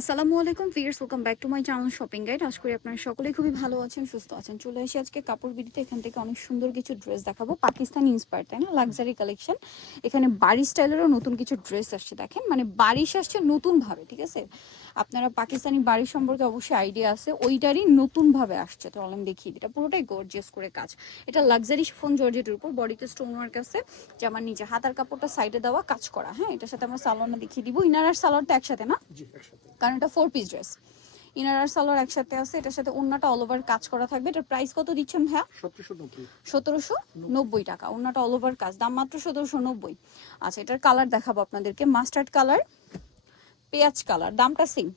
আসসালামু আলাইকুম viewers, welcome back to my channel shopping guide. আশা করি আপনারা সকলেই খুবই ভালো আছেন, সুস্থ আছেন। চলে এসে আজকে কাপড় বিডিতে এখান থেকে অনেক সুন্দর কিছু ড্রেস দেখাবো, পাকিস্তানি ইন্সপায়ার, তাই না? Luxury collection. এখানে বাড়ি স্টাইলেরও নতুন কিছু ড্রেস আসছে, দেখেন, মানে বারিশ আসছে নতুন ভাবে, ঠিক আছে? আপনারা পাকিস্তানি বাড়ি সম্পর্কে অবশ্যই আইডিয়া আছে, ওইটারই নতুন ভাবে আসছে। তো আমি দেখিয়ে দিই, এটা পুরোটাই গর্জিয়াস করে কাজ। এটা লাক্সারি শিফন জর্জেটের উপর, বডিতে স্টোন ওয়ার্ক আছে, জামার নিচে হাতার কাপড়টা সাইডে দেওয়া কাজ করা। হ্যাঁ, এটার সাথে আমরা সালোয়ারটা দেখিয়ে দিব। ইনার আর সালোয়ার তো একসাথে না, কারণ এটা 4 পিস ড্রেস। ইনার আর সালোয়ার একসাথে আছে, এটার সাথে ওন্নাটা অল ওভার কাজ করা থাকবে। এটার প্রাইস কত দিচ্ছেন ভাইয়া? 1790 টাকা। ওন্নাটা অল ওভার কাজ, দাম মাত্র 1790। আচ্ছা, এটার কালার দেখাবো আপনাদেরকে, মাস্টার্ড কালার, পেঁয়াজ কালার, দামটা সেম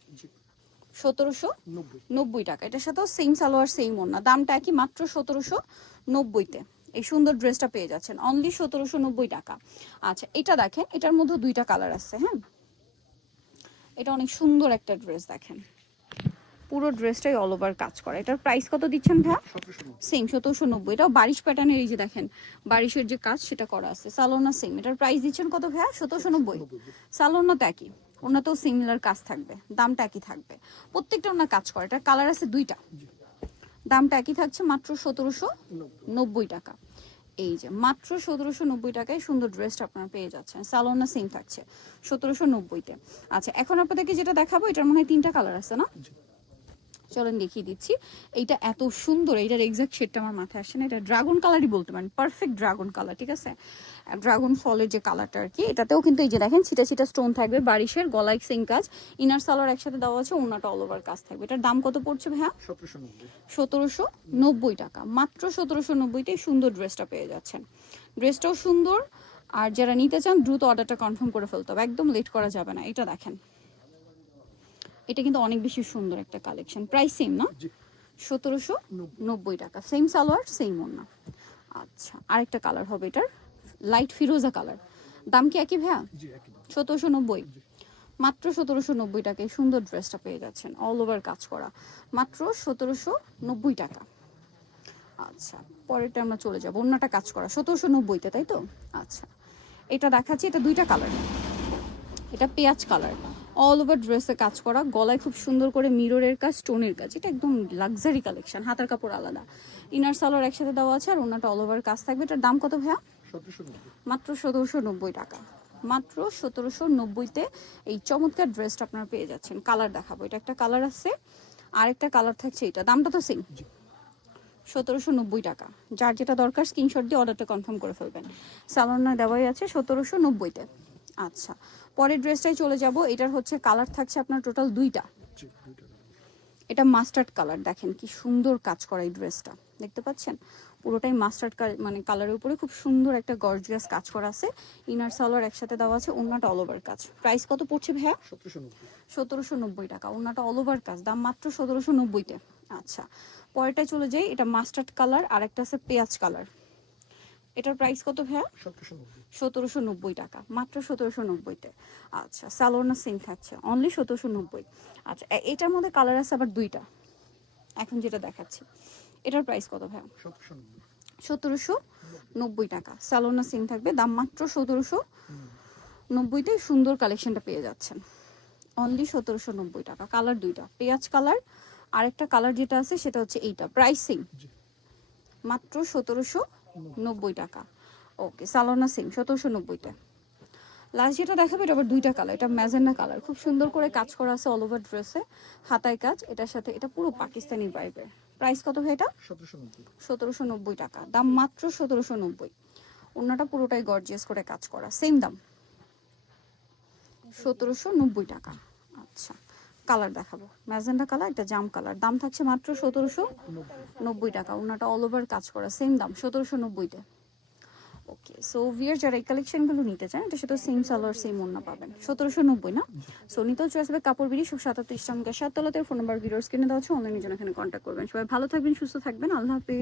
1790 টাকা। এটার সাথেও সেম সালোয়ার সেম ওন্না, দামটা একই, মাত্র 1790-তে এই সুন্দর ড্রেসটা পেয়ে যাচ্ছেন অনলি 1790 টাকা। আচ্ছা, এটা দেখেন, এটার মধ্যে দুইটা কালার আছে। হ্যাঁ, এটা অনেক সুন্দর একটা ড্রেস, দেখেন পুরো ড্রেসটাই অল ওভার কাজ করা। এটার প্রাইস কত দিচ্ছেন ভাইয়া? সেম 1790। এটাও বারিশ প্যাটার্নের, এই যে দেখেন বারিশের যে কাজ সেটা করা আছে। সালোনা সেম, এটার প্রাইস দিচ্ছেন কত ভাইয়া? 1790। সালোনা তো একই, ওনাতেও সিমিলার কাজ থাকবে, দামটা একই থাকবে, প্রত্যেকটা ওনার কাজ করে। এটার কালার আছে দুইটা, দামটা একই থাকছে, মাত্র 1790 টাকা। এই যে মাত্র 1790 টাকায় সুন্দর ড্রেসটা আপনারা পেয়ে যাচ্ছেন। সালোনা সেম থাকছে 1790-তে। আচ্ছা, এখন আপনাদেরকে যেটা দেখাবো, এটার মনে হয় 3টা কালার আছে না? চলেন দেখিয়ে দিচ্ছি। এইটা এত সুন্দর, এইটার এক্সাক্ট শেডটা আমার মাথায় আসছে না, এটা ড্রাগন কালারই বলতে পারেন, পারফেক্ট ড্রাগন কালার, ঠিক আছে? ড্রাগন ফলের যে কালারটা আর কি, এটাতেও কিন্তু এই যে দেখেন ছিটা ছিটা স্টোন থাকবে, বারিশের গলায় সেম কাজ, ইনার সালোয়ার একসাথে দেওয়া আছে, ওন্নাটা অল ওভার কাজ থাকবে। এটার দাম কত পড়ছে ভাইয়া? 1790 টাকা। মাত্র 1790-তে সুন্দর ড্রেসটা পেয়ে যাচ্ছেন। ড্রেসটাও সুন্দর, আর যারা নিতে চান দ্রুত অর্ডারটা কনফার্ম করে ফেলতে হবে, একদম লেট করা যাবে না। এটা দেখেন, এটা কিন্তু অনেক বেশি সুন্দর একটা কালেকশন। প্রাইস সেম না? 1790 টাকা, সেম সালোয়ার সেম ওন্না। আচ্ছা, আরেকটা কালার হবে এটার, লাইট ফিরোজা কালার, দাম কি একই ভাইয়া? 1790। মাত্র 1790 টাকায় সুন্দর ড্রেসটা পেয়ে যাচ্ছেন, অল ওভার কাজ করা, মাত্র 1790 টাকা। আচ্ছা, পরেরটা আমরা চলে যাবো, ওন্নাটা কাজ করা 1790-তে, তাই তো? আচ্ছা, এটা দেখাচ্ছি, এটা দুইটা কালার, এটা পেঁয়াজ কালার, অল ওভার ড্রেসে কাজ করা, গলায় খুব সুন্দর করে মিররের কাজ, স্টোনের কাজ, এটা একদম লাক্সারি কালেকশন। হাতার কাপড় আলাদা, ইনার সালোয়ার একসাথে দেওয়া আছে, আর ওনাটা অল ওভার কাজ থাকবে। এটার দাম কত ভাইয়া? মাত্র 1790 টাকা। মাত্র 1790-তে এই চমৎকার ড্রেসটা আপনারা পেয়ে যাচ্ছেন। কালার দেখাবো, এটা একটা কালার আছে, আরেকটা কালার থাকছে, এটা দামটা তো সেম 1790 টাকা। যার যেটা দরকার স্ক্রিনশট দিয়ে অর্ডারটা কনফার্ম করে ফেলবেন। সালোয়ার দেওয়াই আছে 1790-তে। আচ্ছা, পরের ড্রেসটাই চলে যাব। এটার হচ্ছে কালার থাকছে আপনার টোটাল দুইটা। এটা মাস্টার্ড কালার, দেখেন কি সুন্দর কাজ করা এই ড্রেসটা, দেখতে পাচ্ছেন পুরোটাই মাস্টার্ড মানে কালারের উপরে খুব সুন্দর একটা গর্জিয়াস কাজ করা আছে। ইনার সালোয়ার একসাথে দেওয়া আছে, ওন্নাটা অল ওভার কাজ। প্রাইস কত পড়ছে ভাইয়া? 1790 টাকা। ওন্নাটা অল ওভার কাজ, দাম মাত্র 1790-তে। আচ্ছা, পরেরটায় চলে যাই। এটা মাস্টার্ড কালার, আর একটা আছে পেঁয়াজ কালার। এটার প্রাইস কত ভাইয়া? 1790 টাকা, মাত্র 1790-তে। আচ্ছা, সালোয়ার সেম থাকছে, অনলি 1790। আচ্ছা, এটার মধ্যে কালার আছে আবার দুইটা, এখন যেটা দেখাচ্ছি। এটার প্রাইস কত ভাইয়া? 1790 টাকা। সালোয়ার সেম থাকবে, দাম মাত্র 1790-তে সুন্দর কালেকশনটা পেয়ে যাচ্ছেন অনলি 1790 টাকা। কালার দুইটা, পেঁয়াজ কালার, আরেকটা কালার যেটা আছে সেটা হচ্ছে এইটা, প্রাইস সেম, মাত্র 1790 টাকা। ওকে, সালোনা সেম 1790-তে। লাস্ট যেটা দেখাবে, এটা আবার দুইটা কালার, এটা ম্যাজেন্ডা কালার, খুব সুন্দর করে কাজ করা আছে অল ওভার ড্রেসে, হাতায় কাজ, এটার সাথে এটা পুরো পাকিস্তানি ভাইবের। প্রাইস কত ভাই এটা? 1790 টাকা, দাম মাত্র 1790। অন্যটা পুরোটাই গর্জিয়াস করে কাজ করা, সেম দাম 1790 টাকা। আচ্ছা, কালার দেখাবো, ম্যাজেন্ডা কালার, এটা জাম কালার, দাম থাকছে মাত্র 1790 টাকা। অন্যটা অল ওভার কাজ করা, সেম দাম 1790-তে। ওকে, সো ভিয়ার যারা এই কালেকশনগুলো নিতে চান, এটা সাথে সেম সালোয়ার সেম ওন্না পাবেন, 1790 না? সো নিতেও চলে আসবে কাপড় বিড়ি 137 ইসলামকা 7 তলাতে। ফোন নাম্বার ভিডিওর স্ক্রিনে দেওয়া আছে, অনলাইনের জন্য এখানে কন্ট্যাক্ট করবেন। সবাই ভালো থাকবেন, সুস্থ থাকবেন, আল্লাহ হাফেজ।